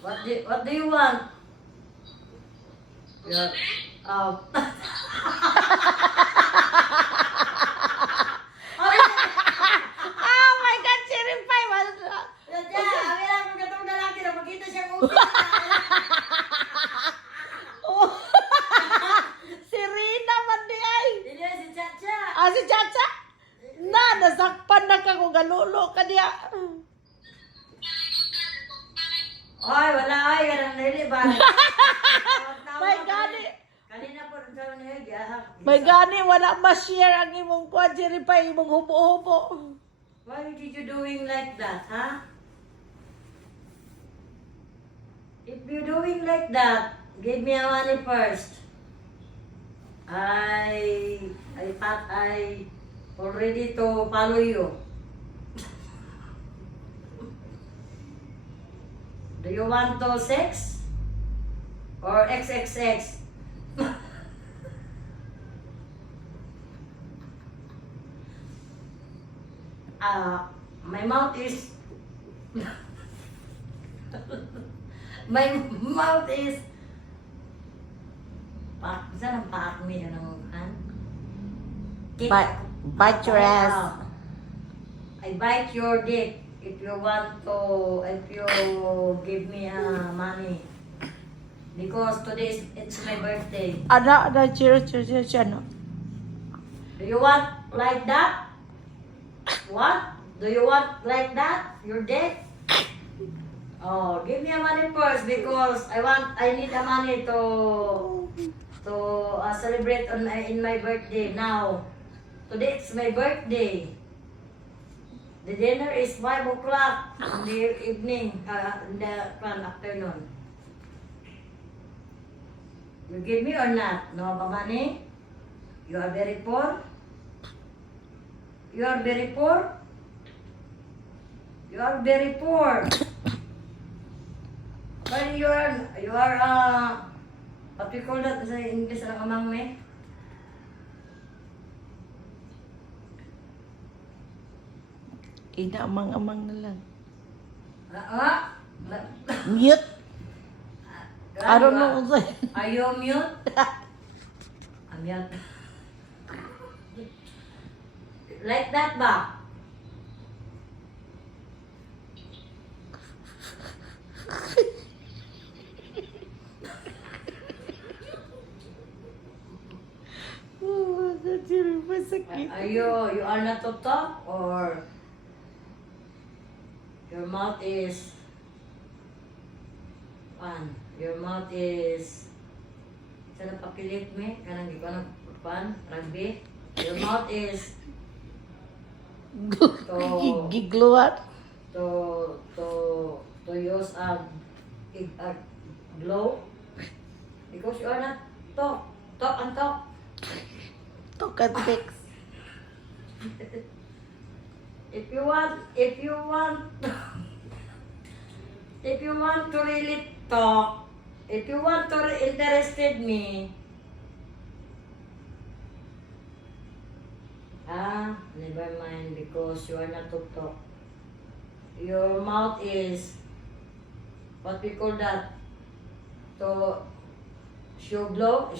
What do you want? Yeah. Oh. Oh my God, si Rimpay! Dadya, kami lang kung katong lalaki na makita siya kung Oh. Si Rina man di ay! Dili si Chacha. Ah, si Chacha? Na, nasakpan na ka kung galulo ka diya. Oy, wala ay, ganang nili ba? May gani. Kanina po rin sa niya. May gani, wala ma-share ang imong kwan, si Rimpay, imong hubo-hubo. Why did you doing like that, huh? If you're doing like that, give me a money first. I already to follow you. Do you want to sex? Or XXX? My mouth is my mouth is saan ang paak mo yun ang Bite your ass. I bite your dick if you give me money because today it's my birthday. Ada, chiro, no? Do you want like that? What? Do you want like that? Your dick? Oh, give me a money first because I need a money to celebrate in my birthday now. Today it's my birthday. The dinner is 5 o'clock in the evening, in the afternoon. You give me or not? No money? You are very poor? You are very poor? You are very poor. When you are what we call that sa English ang amang me? Inaamang-amang na lang. Ah? Mute. I don't know. Are you mute? I'm mute. Like that ba? Oh, kadiri pa sakit. You are not to talk or your mouth is your mouth is sana pakilit me kanang gikanang rugby. Your mouth is Gigluat. to use a glow because you are not talk and talk. Talk and fix. If you want to really talk, if you want to interested me, never mind because you are not to talk. Your mouth is what we call that to show blow.